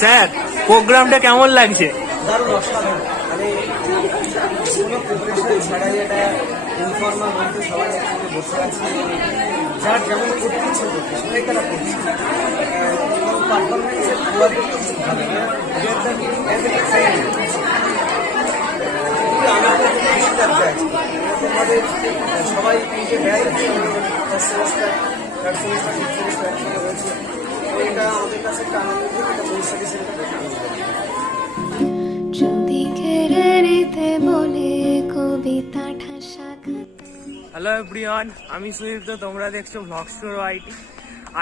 Sir প্রোগ্রামটা কেমন লাগছে? দারুণ অসাধারণ। মানে কোনো প্রিপারেশন ছাড়াই এটা ইনফর্মাল মধ্যে সবাই একসাথে বসে আছি, যার যেমন করতে ইচ্ছে করছে সেটাই তারা করছে। এবং পারফরমেন্সের কোয়ালিটি খুব ভালো। আমাদের খুশি লাগছে আজকে এরকমভাবে সবাই নিজে ব্যয় first semester third semester fifth semester একসঙ্গে হয়েছে। তো এটা আমাদের কাছে একটা আনন্দ, এটা পরিস্থিতি সেটা একটা আনন্দ। হ্যালো এভরিওয়ান, আমি সুদীপ্ত, তোমরা দেখছো ব্লগ স্টোর আইটি।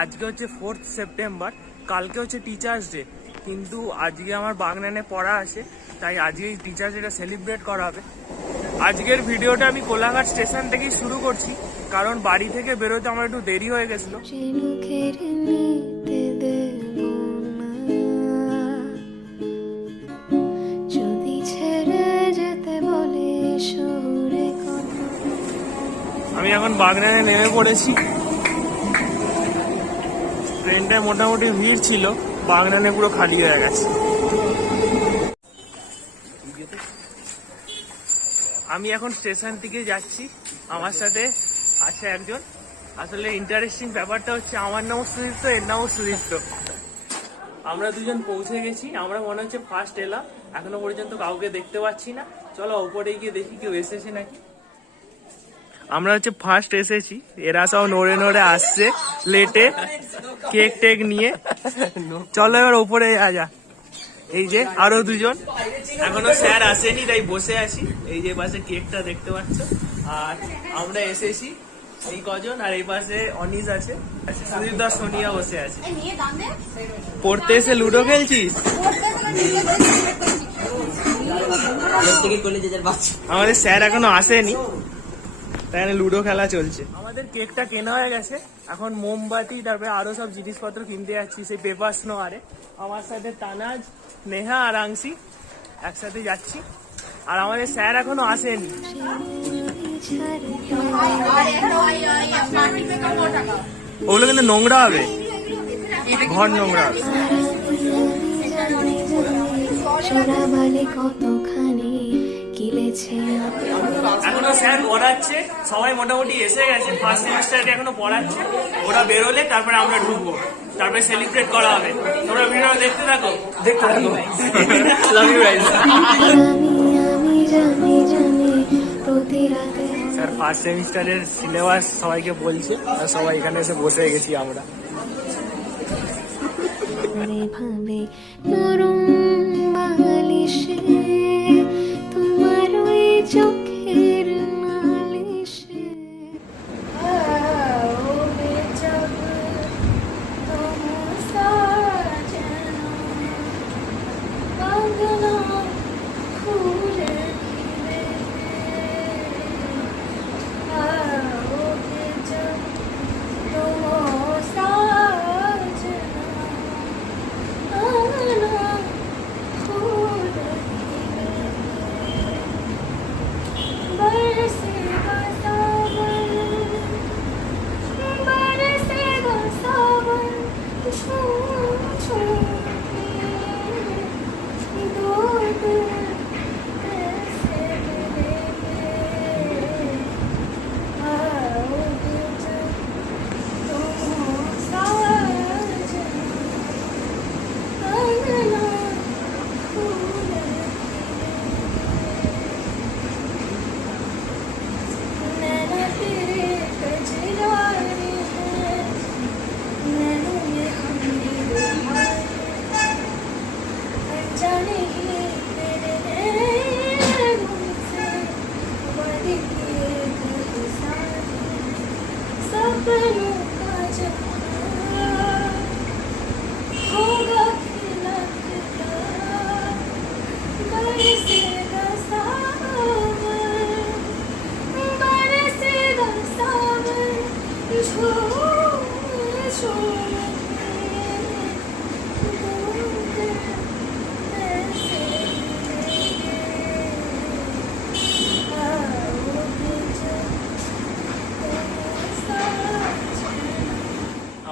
আজকে হচ্ছে 4th সেপ্টেম্বর, কালকে হচ্ছে টিচার্স ডে, কিন্তু আজকে আমার বাগনানে পড়া আছে, তাই আজকে টিচার্স ডেটা সেলিব্রেট করা হবে। আজকের ভিডিওটা আমি কোলাঘাট স্টেশন থেকেই শুরু করছি, কারণ বাড়ি থেকে বেরোতে আমার একটু দেরি হয়ে গেছিলো। আমি এখন বাগনানে নেমে পড়েছি। ট্রেনটায় মোটামুটি ভিড় ছিল, বাগনানে পুরো খালি হয়ে গেছে। আমি এখন স্টেশন থেকে যাচ্ছি, আমার সাথে আছে একজন। আসলে ইন্টারেস্টিং ব্যাপারটা হচ্ছে আমার নামও সুদীপ্ত, এর নামও সুদীপ্ত। আমরা দুজন পৌঁছে গেছি, আমরা মনে হচ্ছে ফার্স্ট এলাম, এখনো পর্যন্ত কাউকে দেখতে পাচ্ছি না। চলো উপরে গিয়ে দেখি কেউ এসেছে নাকি। আমরা হচ্ছে ফার্স্ট এসেছি, এরা সব নড়ে নড়ে আসছে লেটে, কেক টেক নিয়ে। চলো এবার উপরে যা। এই যে আরো দুজন, এখনো স্যার আসেনি তাই বসে আছি। এই যে পাশে কেকটা দেখতে পাচ্ছ, আর আমরা এসেছি এই কজন, আর এই পাশে অনিস আছে, সুদীপদা সোনিয়া বসে আছে। পড়তে এসে লুডো খেলছিস? আমাদের স্যার এখনো আসেনি, তাই লুডো খেলা চলছে। আমাদের কেকটা কেনা হয়ে গেছে, এখন মোমবাতি তারপরে আরো সব জিনিসপত্র কিনতে যাচ্ছি সেই পেপার স্নো আরে। আমার সাথে তানাজ, নেহা আর আংশি একসাথে যাচ্ছি, আর আমাদের স্যার এখনো আসেনি। ওগুলো কিন্তু নোংরা হবে, ঘর নোংরা হবে। এখনো স্যার পড়াচ্ছে, সবাই মোটামুটি এসে গেছে, ফার্স্ট সেমিস্টারকে এখনো পড়াচ্ছে। ওরা বেরোলে তারপরে আমরা ঢুকবো, তারপরে সেলিব্রেট করা হবে। তোমরা ভিডিও দেখতে থাকো, দেখতে থাকো। Love you guys. Sir first সেমিস্টারের সিলেবাস সবাইকে বলছে, আর সবাই এখানে এসে বসে গেছি আমরা। চোখের নালিশে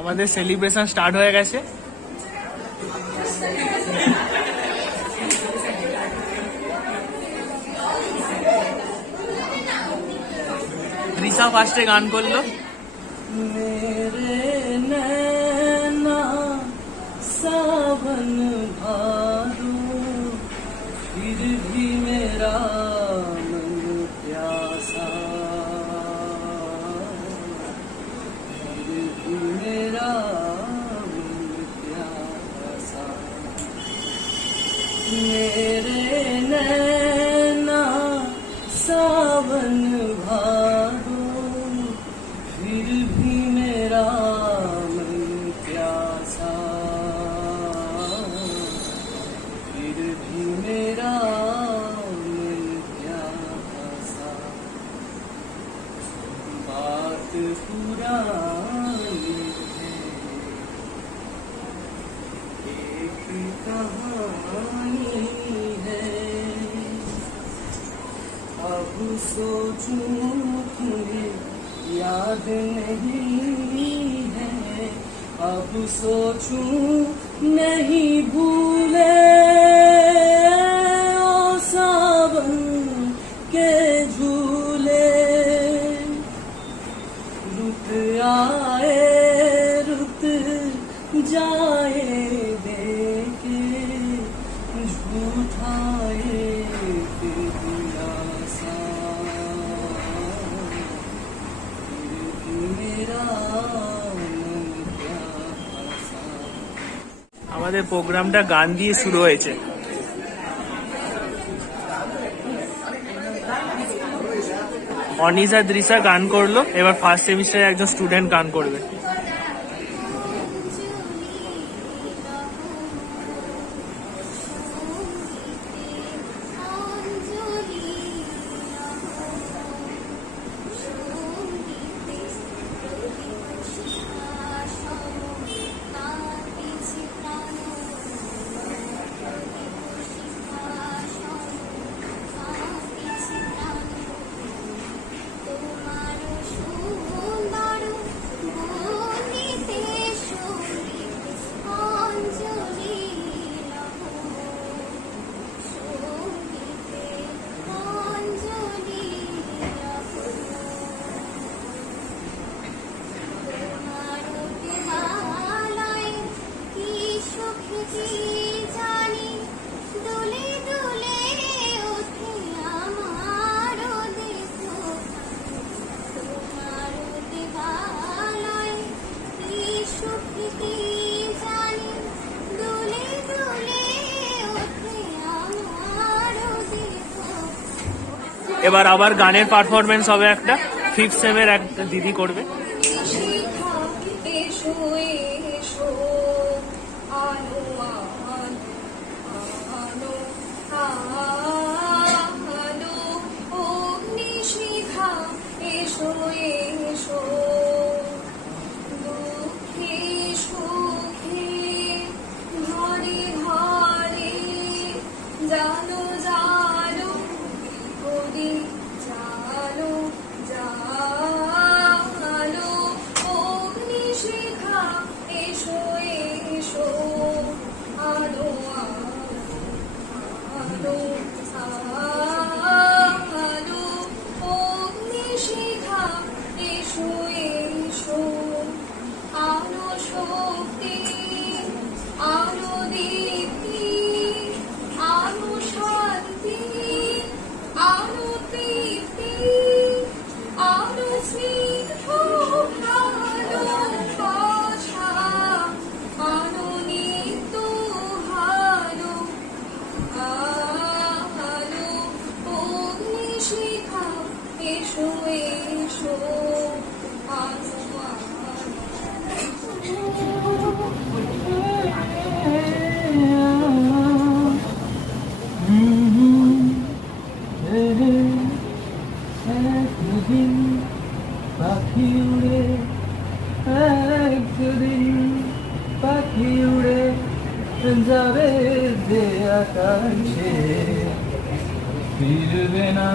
আমাদের সেলিব্রেশন স্টার্ট হয়ে গেছে। রিসা ফার্স্টে গান করলো। मेरे नैना सावन भादो फिर भी मेरा मन प्यासा फिर भी मेरा मन प्यासा मेरे नैना सावन भादो फिर भी मेरा मन प्यासा फिर भी मेरा मन प्यासा बात पुरानी है एक कहानी है अब सोचूं तुम्हें याद नहीं है अब सोचूं नहीं भूले ओ सावन के झूले रुत आए रुत जाए देखे झूठाए दिलासा আমাদের প্রোগ্রামটা গান দিয়ে শুরু হয়েছে। অনিশা দৃশা গান করলো, এবার ফার্স্ট সেমিস্টারে একজন স্টুডেন্ট গান করবে। এবার আবার গানের পারফরমেন্স হবে একটা, 5th সেমের একটা দিদি করবে। জানো জানো গদি জানো জানো অগ্নি শিখা এসো এসো আলো আলো আলো অগ্নি শিখা এসো এসো আলো শক্তি আলো দীপ্তি আলো শান্তি আলো প্রীতি আলো স্নিগ্ধ ভালোবাসা আলো নিত্য ভালো আলো অগ্নিশিখা এসো এসো আলো একদিন পাখি উড়ে একদিন পাখি উড়ে যাবে যে আকাশে ফিরবে না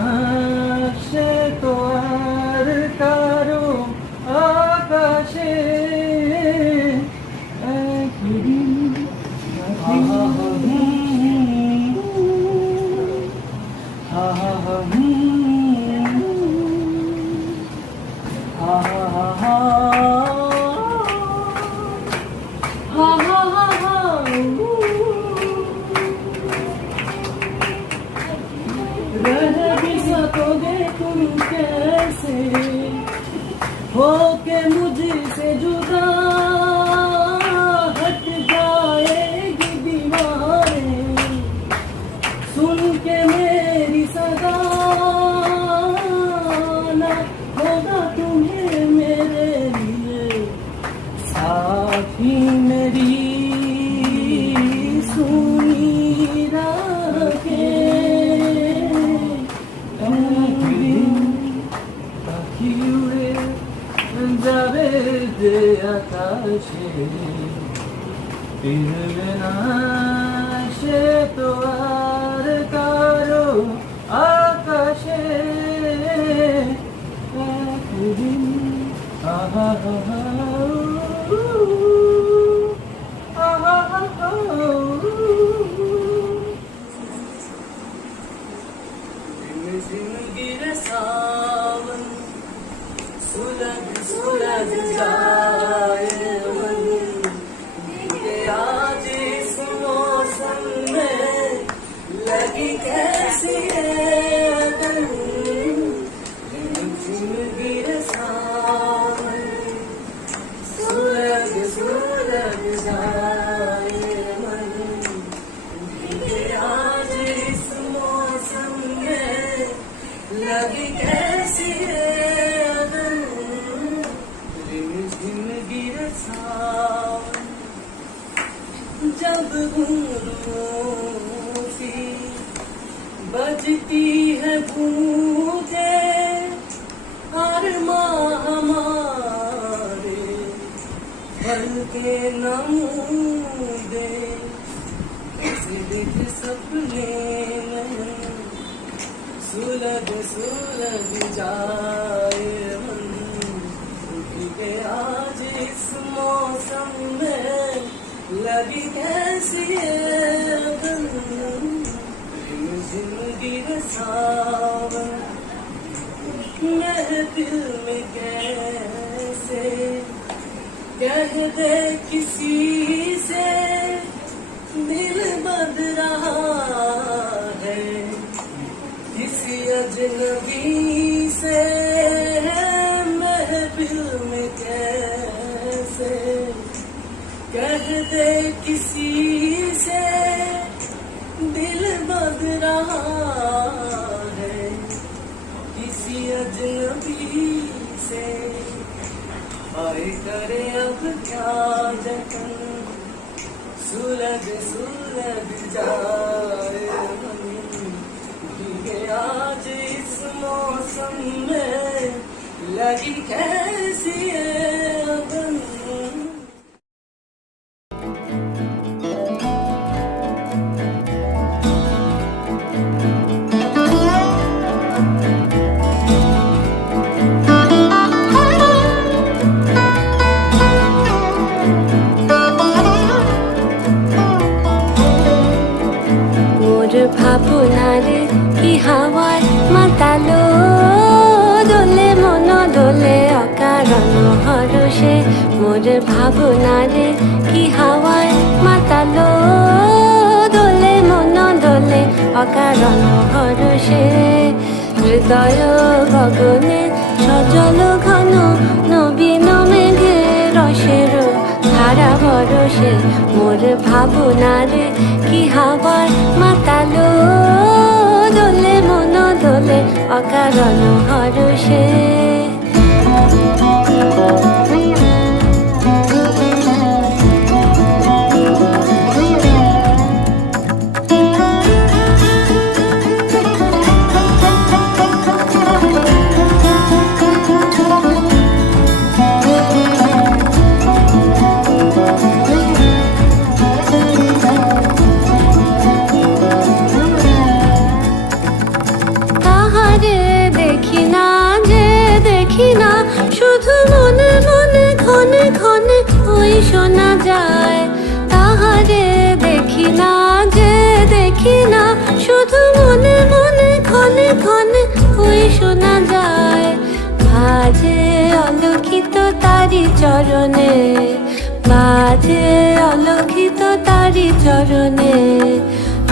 সে তো আর কারো আকাশে একদিন পাখি आँखी मेरी सुनी राखे পাখি উড়ে যাবে যে আকাশে ফিরবে না সে তো আর কারো আকাশে একদিন আহা আহা আহা আহা जिंदगी रे सावन सुलग सुलग जाए मन के आज इस मौसम में लगी कैसी है अगन जिंदगी रे सावन सुलग सुलग जाए मन के आज इस मौसम में लगी कैसी है अगन जिंदगी रे सावन जब घूमों सी बजती है बूंदे हर माँ हमारे भर के नमूदे ऐसे दिख सपने में सुलग सुलग जाए मन के आज इस मौसम में लगी कैसी है अगन जिंदगी रे सावन महफिल में कैसे कह दे किसी से दिल बद रहा है किसी अजनबी से महफिल में कैसे कह दे किसी से दिल बद रहा है किसी अजनबी से आए करे अब क्या जतन सुलग सुलग जाए मन के आज इस मौसम में लगी कैसी है अगन ভাবনারে কি হাওয়ায় মাতালো দোলে মন দোলে অকারণ হরষে মোর ভাবনারে কি হাওয়ায় মাতালো দোলে মন দোলে অকারণ হরষে হৃদয় গগনে সজল ঘন নবীন মেঘে রসের ধারা বরষে মোর ভাবনারে কি হাওয়ায় মাতালো দোলে মন দোলে অকারণ হরষে শুধু মনে মনে ক্ষণে ক্ষণে ওই শোনা যায় তাহারে দেখি না যে দেখি না শুধু মনে মনে ক্ষণে ক্ষণে ওই শোনা যায় বাজে অলক্ষিত তারি চরণে বাজে অলক্ষিত তারি চরণে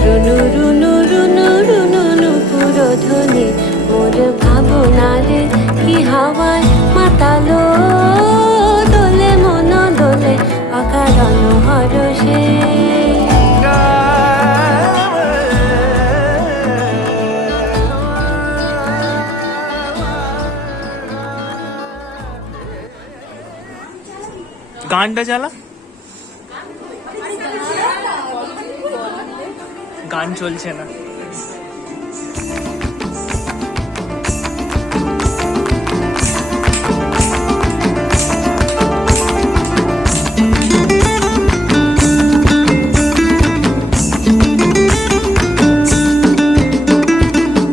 রুনু রুনু রুনু রুনু নুপুর ধ্বনি মোর ভাবনারে কি হাওয়ায় মাতালো দোলে মন দোলে অকারণ হরষে গান গানটা চালা। গান চলছে না।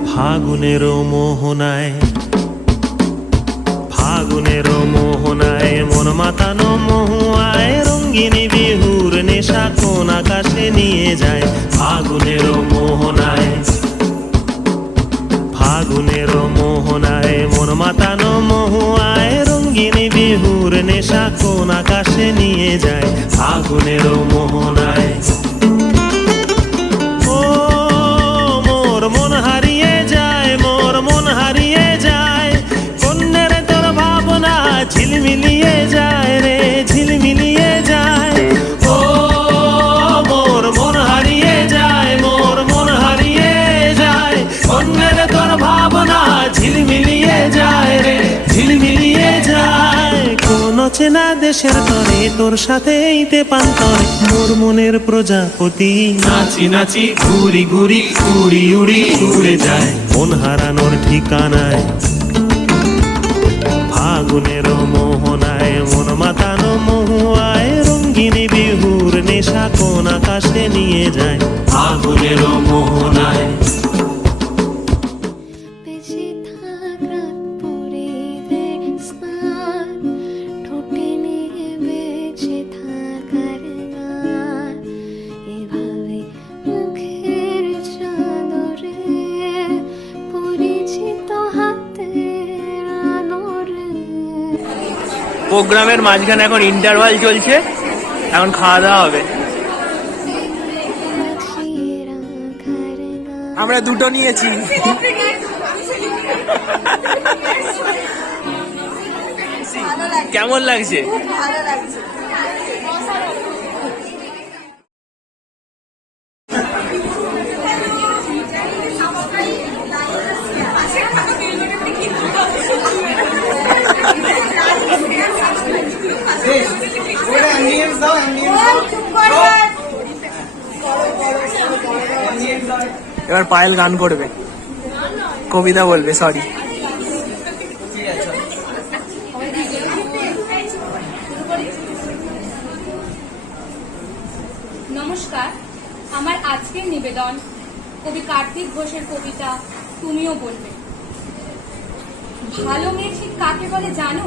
ফাগুনের মোহনায় মন মাতানো মহুয়ায় রঙ্গিনী বিহুর নেশা কোন আকাশে নিয়ে যায়। ফাগুনের মোহনায় মন মাতানো মহুয়ায় রঙ্গিনী বিহুর নেশা কোন আকাশে নিয়ে যায়। ফাগুনের মোহনায় মন হারিয়ে যায়, মোর মন হারিয়ে যায়, কন্যের তোর ভাবনা ঝিলমিলিয়ে যায় রে, ঝিলমিলিয়ে যায়। ও মোর মন হারিয়ে যায়, মোর মন হারিয়ে যায়, কন্যের তোর ভাবনা ঝিলমিলিয়ে যায় রে, ঝিলমিলিয়ে যায়। কোন চেনা দেশের তরে তোর সাথে ইতে পান্তরে মোর মনের প্রজাপতি নাচি নাচি ঘুরি ঘুরি উড়ি উড়ি উড়ে যায় মন হারানোর ঠিকানায়। ফাগুনের মোহনায় মন মাতানো মহুয়ায় রঙ্গিনী বিহুর নেশা কোন আকাশে নিয়ে যায়। ফাগুনের মোহনায় বেঁচে থাকা পরিদের স্নান ঠোঁটে নিয়ে বেঁচে থাকার গান এভাবে মুখের চাদরে পরিচিত হাতের আদরে। প্রোগ্রামের মাঝখানে এখন ইন্টারভাল চলছে, এখন খাওয়া দাওয়া হবে। আমরা দুটো নিয়েছি। কেমন লাগছে? এবার পায়েল গান করবে, কবিতা বলবে, সরি। নমস্কার, আমার আজকের নিবেদন কবি কার্তিক ঘোষের কবিতা তুমিও বলবে। ভালো মেয়ে ঠিক কাকে বলে জানো?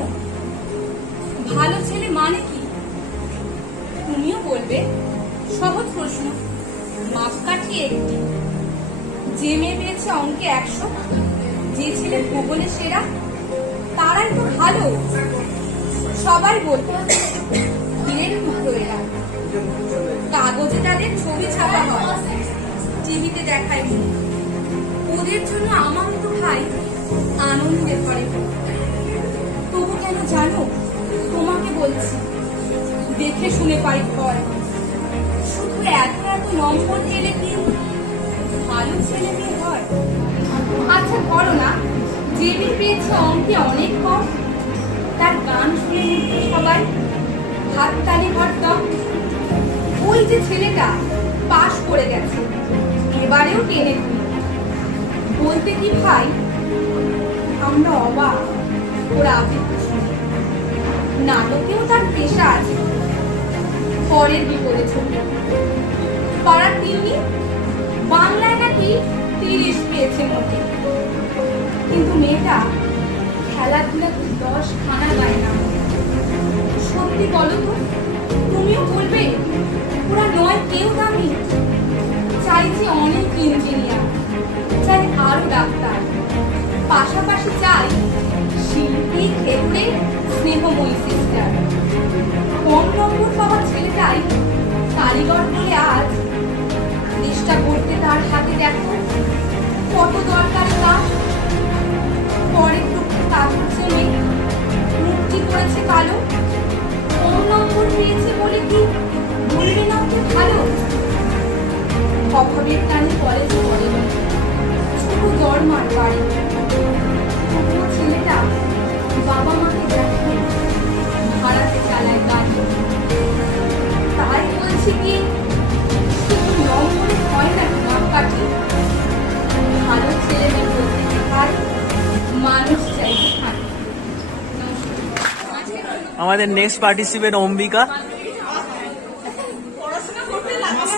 ভালো ছেলে মানে কি? তুমিও বলবে, সহজ প্রশ্ন, মাপকাঠি একটি। যে মেয়ে পেয়েছে অঙ্কে 100, যে ছেলে ভূগোলে সেরা, তারাই তো ভালো। সবাই বলবে বীরের টুকরো এরা। কাগজে তাদের ছবি ছাপা হয়, টিভিতে দেখায় মুখ। ওদের জন্য আমার তো ভাই আনন্দে ভরে। তবু কেন জানো, তোমাকে বলছি, দেখে শুনে পাই ভয়। শুধু এত এত নম্বর পেলে কি ভালো ছেলে মেয়ে হয়? আচ্ছা বলো না, যে মেয়ে পেয়েছে অঙ্কে অনেক কম, তার গান শুনে নিতে সবাই হাত তালি ভরতাম। ওই যে ছেলেটা পাশ করে গেছে, এবারেও টেনে তুলি। বলতে কি ভাই, আমরা অবাক ওর আবৃত্তি শুনে। নাটকেও তার পেশা আছে, পরের বিপদে ছবি। পাড়ার তিন্নি বাংলায় নাকি 30 পেয়েছে মোটে, কিন্তু মেয়েটা খেলাধুলাতে 10 খানা গায় না। সত্যি বলো তো, তুমিও বলবে ওরা নয় কেউ দামি? চাইছে অনেক ইঞ্জিনিয়ার, চাই আরো ডাক্তার, পাশাপাশি চাই শিল্পী, ক্ষেত্রে স্নেহময়ী সিস্টার। কম নম্বর পাওয়া ছেলেটাই কারিগর বলে আজ চেষ্টা করতে তার হাতে দেখো কত দরকারি কাজ। পরের দুঃখে কাজের জন্য মুক্তি করেছে কালো। কম নম্বর পেয়েছে বলে কি বলবে না ওকে ভালো? অভাবের টানে কলেজে পড়ে, ছোট জন্মার বাড়ি। ছেলেটা বাবা মাকে দেখে ভাড়াতে চালায় গাড়ি। আমাদের নেক্সট পার্টিসিপেন্ট অম্বিকা। পড়াশোনা করতে লাগছে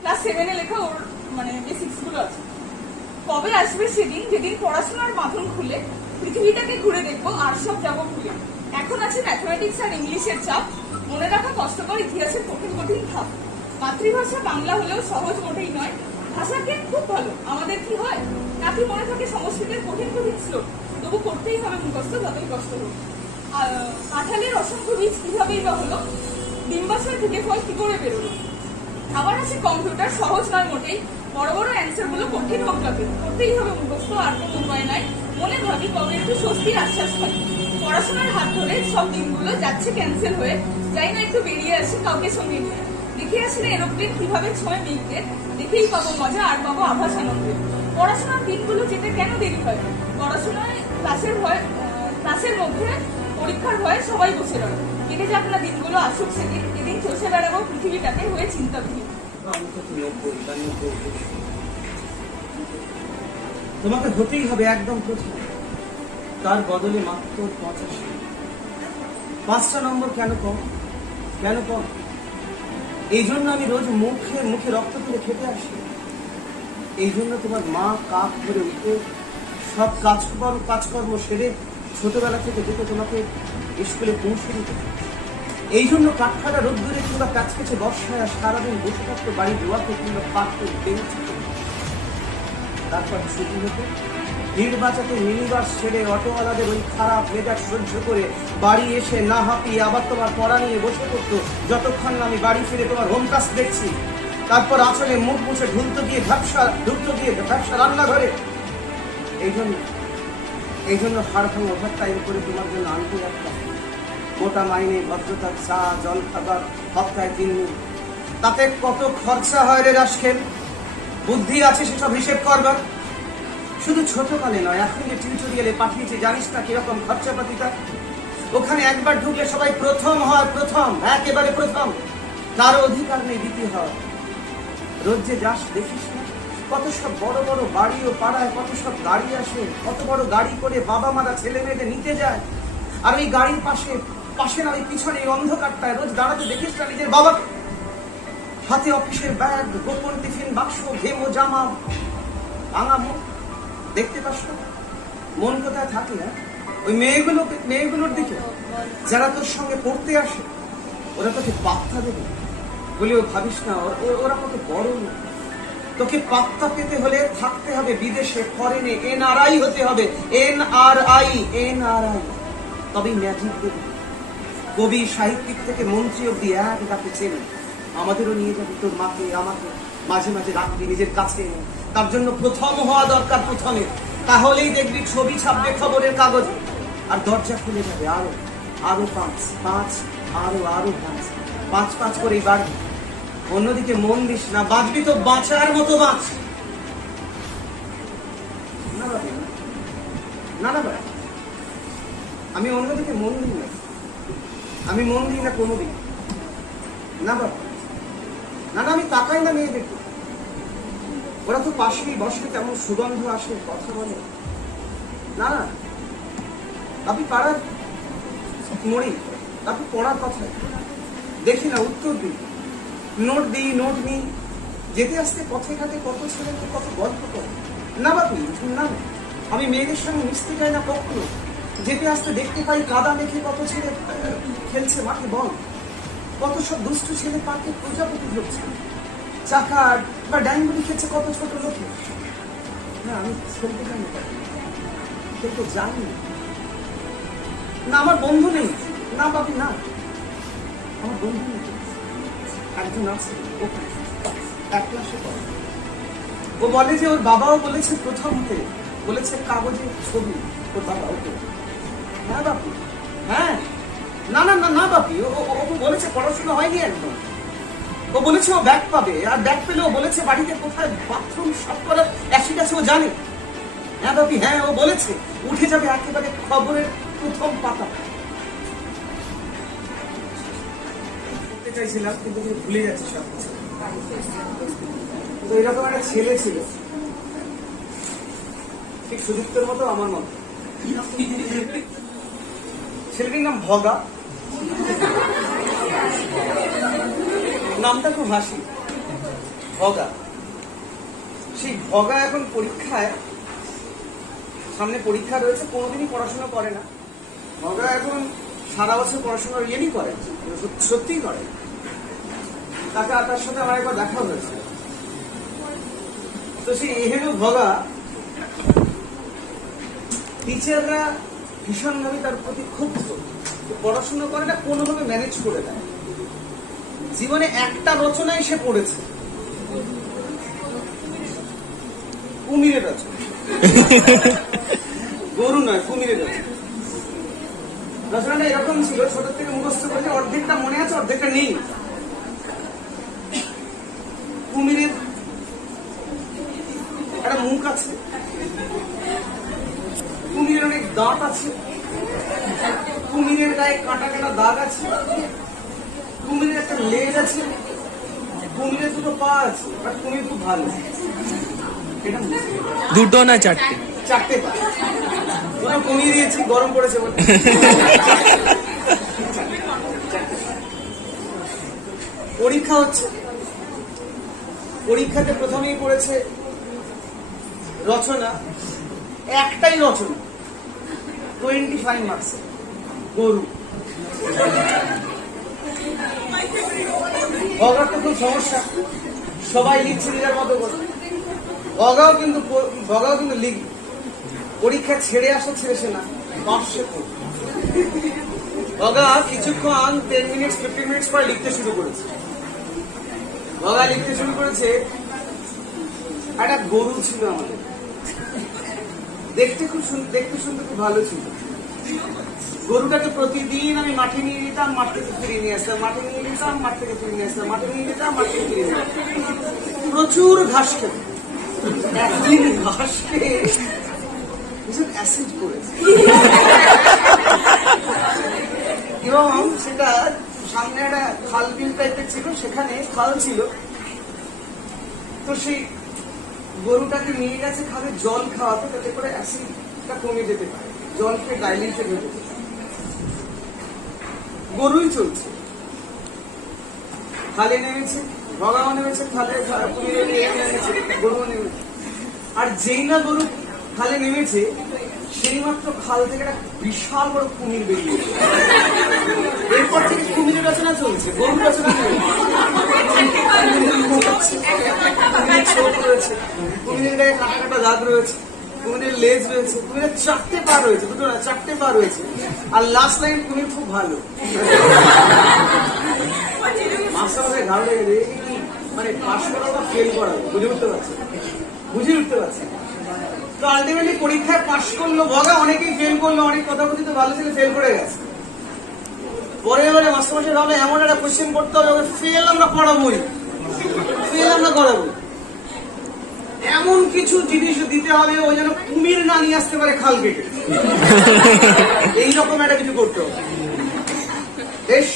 ক্লাস 7 এ লেখা ওর মানে বেসিক্স গুলো আছে। কবে আসবে সেদিন যেদিন পড়াশোনার মাধ্যম খুলে পৃথিবীটাকে ঘুরে দেখবো আর সব যাবো ভুলে। এখন আছে ম্যাথমেটিক্স আর ইংলিশের চাপ, মনে রাখা কষ্টকর ইতিহাসের কঠিন কঠিন ধাপ। মাতৃভাষা বাংলা হলেও সহজ মোটেই নয়, ভাষাকে খুব ভালো আমাদের কি হয় নাকি মনে থাকে সংস্কৃতের কঠিন কঠিন শ্লোক, তবু করতেই হবে মুখস্থ যতই কষ্ট হোক। কাঁঠালের অসংখ্য বীজ কিভাবেই বা হলো, ডিম্বাশয় থেকে ফল কি করে বেরোলো। আবার আছে কম্পিউটার সহজ নয় মোটেই, বড় বড় অ্যান্সার গুলো কঠিন হোক লাগে, করতেই হবে মুখস্থ আর কোনো উপায় নাই। মনে ভাবি কবে একটু স্বস্তির আশ্বাস পাই, পড়াশোনার হাত ধরে সব দিনগুলো যাচ্ছে ক্যান্সেল হয়ে, যাই না একটু বেরিয়ে আসি কাউকে সঙ্গে নিয়ে। দেখে আসি না এরোপ্লেন কিভাবে ছোঁয় মেঘকে, দেখেই পাবো মজা আর পাবো আভাস আনন্দে। পড়াশোনার দিনগুলো যেতে কেন দেরি হয়, পড়াশোনায় ক্লাসের মধ্যে পরীক্ষার ভয়ে সবাই বসে রয়। কেটে যাক না দিনগুলো, আসুক সেদিন, এদিন চষে বেড়াবো পৃথিবীটাকে হয়ে চিন্তাবিহীন। তোমাকে হতেই হবে একদম প্রথম, তার বদলে মাত্র 85। 5টা নম্বর কেন কম, কেন কম? এই জন্য আমি রোজ মুখে মুখে রক্ত তুলে খেতে আসি। এই জন্য তোমার মা কাক ধরে উঠে সব কাজকর্ম সেরে ছোটবেলা থেকে যেতে তোমাকে স্কুলে পৌঁছে দিতে। এই জন্য কাঠফাটা রোদ্দুরে কিংবা কাছকেছে বর্ষায় আর সারাদিন বসে থাকতো বাড়ি দোয়াতে কিংবা পাকতে বেরোচ্ছে। তারপর ছুটি হতো, ভিড় বাঁচাতে মিনি বাস ছেড়ে অটোওয়ালাদের ওই খারাপ মেজাজ সহ্য করে বাড়ি এসে না হাঁপিয়ে আবার তোমার পড়া নিয়ে বসে পড়তো, যতক্ষণ না আমি বাড়ি ফিরে তোমার হোম কাজ দেখছি। তারপর আসলে মুখ মুছে ঢুকতো দিয়ে ব্যবসা রান্নাঘরে। এই জন্য হাড় ভাঙা ওভার টাইম করে তোমার জন্য আনতে রাখতাম। মোটা মাইনে, ভদ্রতার চা জল খাবার সপ্তাহে 3 দিন। তাতে কত খরচা হয় রে রাসখেল, বুদ্ধি আছে সেসব হিসেব করবার। শুধু ছোটকালে নয়, এখন যে টিউটোরিয়ালে পাঠিয়েছি জানিস না কিরকম খরচাপাতিটা। ওখানে একবার ঢুকলে সবাই প্রথম হয়, প্রথম, একেবারে প্রথম, কারো অধিকার নেই দ্বিতীয় হওয়ার। রোজ যে যাস দেখিস না কত সব বড় বড় বাড়ি ও পাড়ায় কত সব গাড়ি আসে, কত বড় গাড়ি করে বাবা মারা ছেলে মেয়েদের নিতে যায়। আর ওই গাড়ির পাশে না ওই পিছনে এই অন্ধকারটায় রোজ দাঁড়াতে দেখিস না নিজের বাবাকে, হাতে অফিসের ব্যাগ, গোপন টিফিন বাক্স, ঘেমো জামা, ভাঙা মুখ। দেখতে পাস না মন কোথায় থাকে না ওই মেয়েগুলোর দিকে, যারা তোর সঙ্গে পড়তে আসে। ওরা তোকে পাত্তা দেবে বলেও ভাবিস না ওরা কত বড় লোক। তোকে পাত্তা পেতে হলে থাকতে হবে বিদেশে, ফরেনে, NRI হতে হবে, NRI। তবেই ম্যাজিক দেবে। কবি সাহিত্যিক থেকে মন্ত্রী অব্দি এক ডাকে চেনে। আমাদেরও নিয়ে যাবে তোর মাকে আমাকে, মাঝে মাঝে রাখবি নিজের কাছে এনে। তার জন্য প্রথম হওয়া দরকার প্রথমে, তাহলেই দেখবি ছবি ছাপবে খবরের কাগজে। আর দরজা খুলে যাবে আরো 5 আরো 5 করেই বাড়বি। অন্যদিকে মন দিস না, বাঁচবি তো বাঁচার মতো বাঁচ। না আমি অন্যদিকে মন দিই না, আমি মন দিই না কোনোদিন। না বাবা, না আমি তাকাই না মেয়েদের। ওরা তো পাশেই বসে, কেমন সুগন্ধ আসে, কথা বলে। না আপনি পাড়ার মরি, আপনি পড়ার কথা দেখি না, উত্তর দিই, নোট নিই। যেতে আসতে পথে ঘাটে কত ছেলেকে কত গল্প করে। না বাপি, না আমি মেয়েদের সঙ্গে মিশতে চাই না কখনো। যেতে আসতে দেখতে পাই কাদা মেখে কত ছেলে খেলছে মাঠে বল, কত সব দুষ্টু ছেলে পার্কে প্রজাপতি ধরছে, চাকা বা ড্যাঙ্গুলি খেয়েছে কত ছোট লোকে। না আমি খেলতে জানি, খেলতে জানি না। আমার বন্ধু নেই। না বাপি না, আমার বন্ধু নেই। একজন আছে, এক ক্লাসে পড়ে। ও বলে যে ওর বাবাও বলেছে প্রথমতে, বলেছে কাগজের ছবি ওর বাবা ওকে। হ্যাঁ বাপি, হ্যাঁ। না বাপি, ও বলেছে পড়াশোনা হয়নি একদম। ও বলেছে ও ব্যাগ পাবে, আর ব্যাগ পেলে ও বলেছে বাড়িতে কোথায় বাথরুম সাফ করার অ্যাসিড আছে ও জানে। হ্যাঁ বাপি, হ্যাঁ ও বলেছে উঠে যাবে একেবারে খবরের প্রথম পাতা। চাইছিলাম কিন্তু ভুলে যাচ্ছি সব কিছু। তো এরকম একটা ছেলে ছিল, ঠিক সুদীপ্তর মতো আমার মতো। ছেলেটির নাম ভগা। নামটা খুব হাসি, ভগা। সেই ভগা এখন পরীক্ষায়, সামনে পরীক্ষা রয়েছে, কোনোদিনই পড়াশোনা করে না। ভগা এখন সারা বছর পড়াশোনা রিয়েলি করে, সত্যিই করে। তার সাথে আমার একবার দেখা হয়েছে। তো সেই এহেন ভগা, টিচাররা ভীষণভাবে তার প্রতি ক্ষুব্ধ। পড়াশোনা করে না, কোনোভাবে ম্যানেজ করে দেয়। জীবনে একটা রচনাই সে পড়েছে, কুমিরের রচনা। গরু নয়, কুমিরের রচনা। রচনাটা এরকম ছিল, ছোট থেকে মুখস্থ করেছে, অর্ধেকটা মনে আছে, অর্ধেকটা নেই। কুমিরের একটা মুখ আছে, কুমিরের অনেক দাঁত আছে, কুমিরের গায়ে কাটা কাটা দাগ আছে, কুমিরের একটা লেজ আছে, কুমিরের দুটো পা আছে, বাট কুমির খুব ভালো। এটা দুটো না চারটে? চারটে পা। দুটো কমিয়ে দিয়েছি, গরম পড়েছে বলে। পরীক্ষা হচ্ছে, পরীক্ষাতে প্রথমেই পড়েছে রচনা, একটাই রচনা, 25 মার্কস, গরু। ভগার তো খুব সমস্যা, সবাই লিখছে নিজের মতো করে। ভগাও কিন্তু লিখবে, পরীক্ষা ছেড়ে আসা ছেড়েছে না, পাশে ভগা কিছুক্ষণ 10 মিনিট 15 মিনিট পরে লিখতে শুরু করেছে। ভগা লিখতে শুরু করেছে, একটা গরু ছিল আমাদের, দেখতে শুনতে খুব ভালো ছিল। গরুটাকে প্রতিদিন আমি মাঠে নিয়ে যেতাম, মাঠ থেকে ফিরিয়ে নিয়ে আসতাম, মাঠে নিয়ে যেতাম, মাঠ থেকে ফিরিয়ে নিয়ে আসতাম, মাঠে নিয়ে যেতাম, মাঠ থেকে ফিরিয়ে নিয়ে আসতাম। প্রচুর ঘাস খেত। একদিন ঘাস খেয়ে অ্যাসিড করেছে, এবং সেটা সামনে একটা খাল বিল টাইপের ছিল, সেখানে খাল ছিল। তো সেই গরুটাকে নিয়ে গেছে খালে জল খাওয়াতে, তাতে করে অ্যাসিডটা কমে যেতে পারে, জলকে ডাইলিউটেড হয়ে যেতে পারে। গরুই চলছে, খালে নেমেছে, ভগাও নেমেছে, খালে নেমেছে, গরুও নেমেছে। আর যেই না গরু খালে নেমেছে, সেই মাত্র খাল থেকে একটা বিশাল বড় কুমির বেরিয়ে। এরপর থেকে কুমিরের রচনা চলছে, গরুর রচনা রয়েছে, কুমিরের গায়ে কাটা কাটা দাগ রয়েছে, কুমিরের লেজ রয়েছে, কুমিরের 4টে পা রয়েছে, দুটো না 4টে পা রয়েছে। আর লাস্ট লাইন, কুমির খুব ভালো। মাস্টার ঘাড় লেগে যায়, মানে পাস করা বা ফেল করা, বুঝে উঠতে পারছে। তো আলটিমেটলি পরীক্ষায় পাশ করলো ভগা, অনেকেই ফেল করলো, অনেক কথাকথিত ভালো ছিল ফেল করে গেছে। পরে এবারে মাস্টারমশাই ভাবে এমন একটা কোয়েশ্চেন করতে হবে, ফেল আমরা করাবোই, এমন কিছু জিনিস দিতে হবে ও যেন কুমির না নিয়ে আসতে পারে খাল কেটে, এইরকম একটা কিছু করতে হবে। বেশ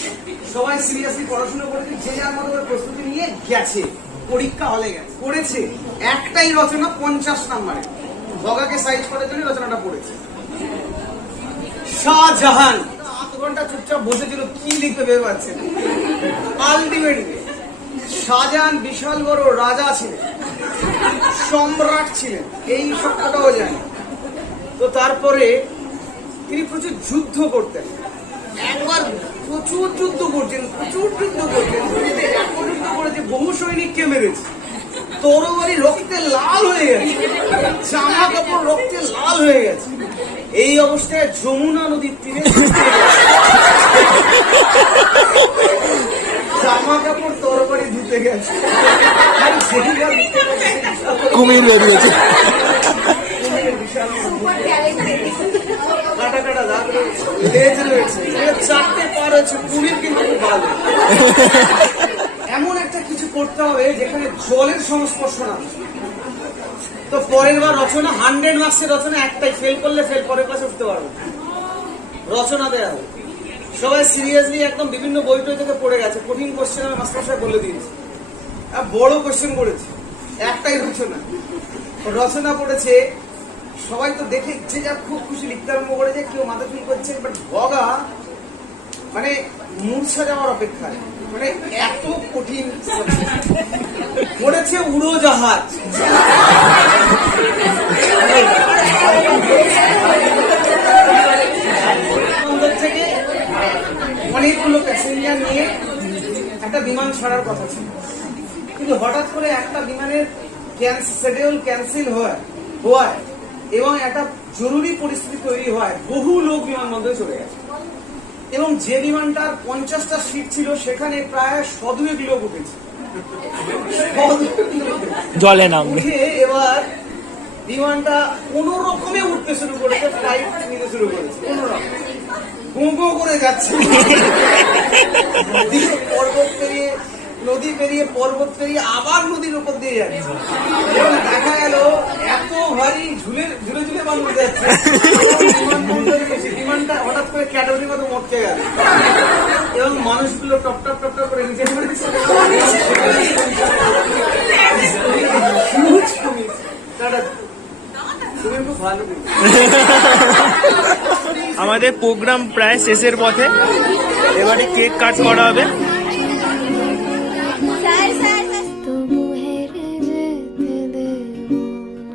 সবাই সিরিয়াসলি পড়াশোনা করেছে, যে যার মতো করে প্রস্তুতি নিয়ে গেছে, পরীক্ষা হলে গেছে, পড়েছে একটাই রচনা 50 নম্বরে। ভগাকে সাইজ করার জন্য রচনাটা পড়েছে। শাহজাহান 8 ঘন্টা চুপচাপ বসেছিল, কি লিখতে ভেবে পাচ্ছে। আলটিমেটলি শাহজাহান বিশাল বড় রাজা ছিলেন, সম্রাট ছিলেন, এই সবটাও জানি। তো তারপরে তিনি প্রচুর যুদ্ধ করতেন, একবার প্রচুর যুদ্ধ করছেন, করেছে, বহু সৈনিককে মেরেছে, তরবারি রক্তে লাল হয়ে গেছে, জামা কাপড় রক্তে লাল হয়ে গেছে। এই অবস্থায় যমুনা নদীর তীরে জামা কাপড় তরবারি ধুতে গেছে, কুমির বেরিয়েছে। কাটা কাটা দাগ রয়েছে, লেজ রয়েছে, 4টে পা রয়েছে, কুমির কিন্তু খুব ভালো। এমন একটা কিছু করতে হবে যেখানে জলের সংস্পর্শ না। তো পরের বার রচনা 100 মার্কসের রচনা একটাই, ফেল করলে ফেল, পরের ক্লাসে উঠতে পারবো, রচনা দেওয়া হবে। সবাই সিরিয়াসলি একদম বিভিন্ন বই টই থেকে পড়ে গেছে, কঠিন কোশ্চেন আমি মাস্টার সাহেব বলে দিয়েছি, বড় কোশ্চেন করেছে, একটাই রচনা পড়েছে সবাই তো দেখে যে যা খুব খুশি লিখতে আরম্ভ করেছে, কেউ মাথা চুল করছে, বাট বগা মানে মূর্ছা যাওয়ার অপেক্ষায়, মানে এত কঠিন পড়েছে উড়োজাহাজ। বন্দর থেকে অনেকগুলো প্যাসেঞ্জার নিয়ে একটা বিমান ছাড়ার কথা ছিল, কিন্তু হঠাৎ করে একটা বিমানের শিডিউল ক্যান্সেল হওয়ায় এবং একটা জরুরি পরিস্থিতি তৈরি হয়, বহু লোক বিমানবন্দরে চলে গেছে এবং যে বিমানটার 50টা সিট ছিল সেখানে প্রায় 100 লোক উঠেছে। জলে নামবে। উঠে এবার বিমানটা কোন রকমে উঠতে শুরু করেছে, ফ্লাইট নিতে শুরু করেছে, কোন রকম গো করে যাচ্ছে, পর্বত পেরিয়ে, নদী পেরিয়ে, পর্বত পেরিয়ে আবার নদীর উপর দিয়ে যাচ্ছে এবং দেখা গেল এত ভারী ঝুলে ঝুলে বানানো যাচ্ছে, বিমানটা হঠাৎ করে ক্যাটাগরির মতো মটকে গেল এবং মানুষগুলো টপ টপ টপ টপ করে নিচে পড়েছে। তুমি খুব ভালো। আমাদের প্রোগ্রাম প্রায় শেষের পথে, এবারে কেক কাট করা হবে। তবু হেরে যেতে দেব না।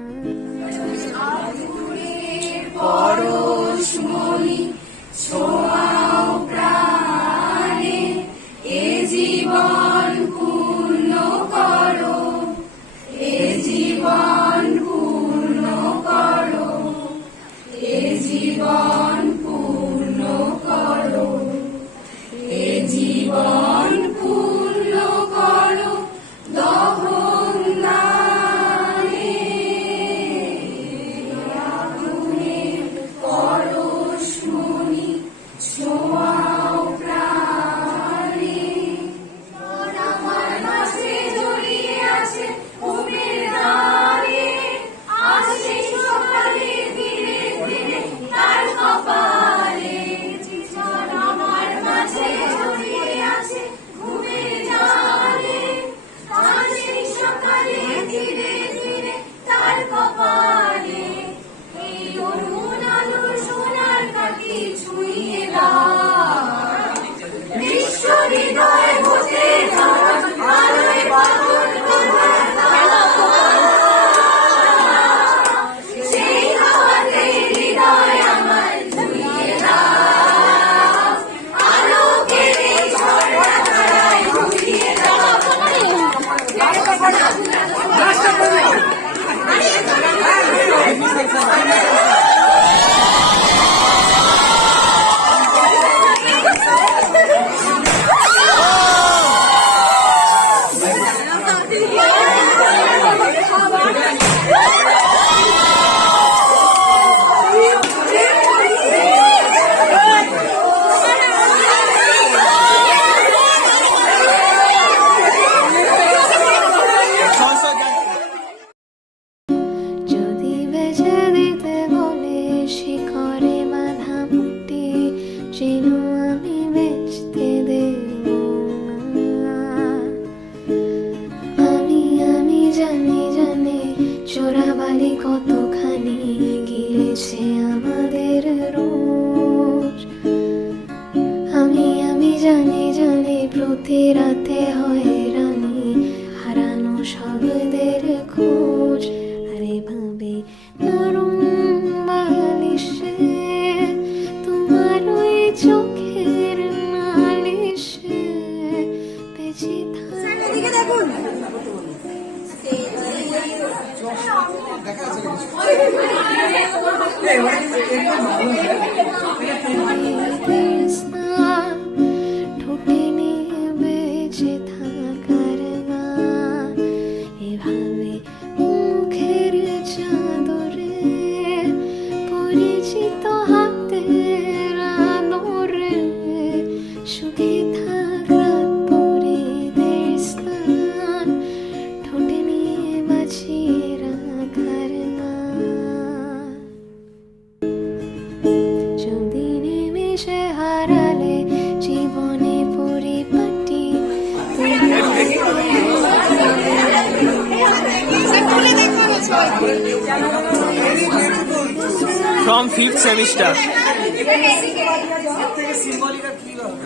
যদি বেঁচে দিতে বলে শিখরে বাঁধা মুক্তি, যেন আমি বেচতে দেব না। আমি জানি চোরাবালি কতখানি গিলেছে আমাদের রোজ। আমি জানি প্রতি রাতে হয়রানি, হারানো শব্দের খোঁজ। আরে ভাবে নরম বালিশে তোমার ওই চোখের নালিশে বেঁচে ঠোঁটে নিয়ে বেঁচে থাকার গান, এভাবে মুখের চাদরে পরিচিত হাতের আদরে সুখে থাকা পরিদের স্থান, ঠোঁটে নিয়ে বাঁচিয়ে রাখার গান। যদি নিমেষে হারালে জীবনে পরিপাটি, Very beautiful. From 5th semester. থেকে সিম্বলিক আর কি হবে?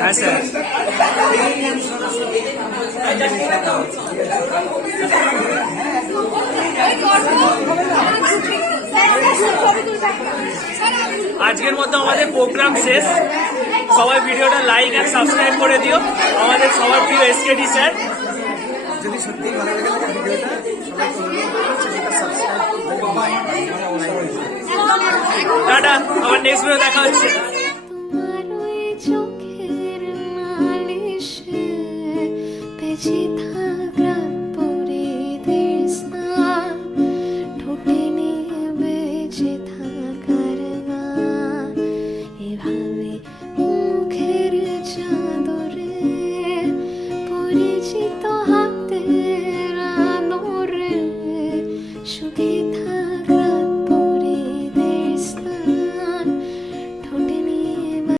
হ্যাঁ স্যার। আজকের মতো আমাদের প্রোগ্রাম শেষ। সবাই ভিডিওটা লাইক আর সাবস্ক্রাইব করে দিও। আমাদের সবার প্রিয় এসকেডি স্যার। যদি সত্যি ভালো লাগে থাকে ভিডিওটা সবাই সাবস্ক্রাইব টাটা, আবার নেক্সট ভিডিও দেখা হচ্ছে। তোমার ওই চোখের নালিশে বেঁচে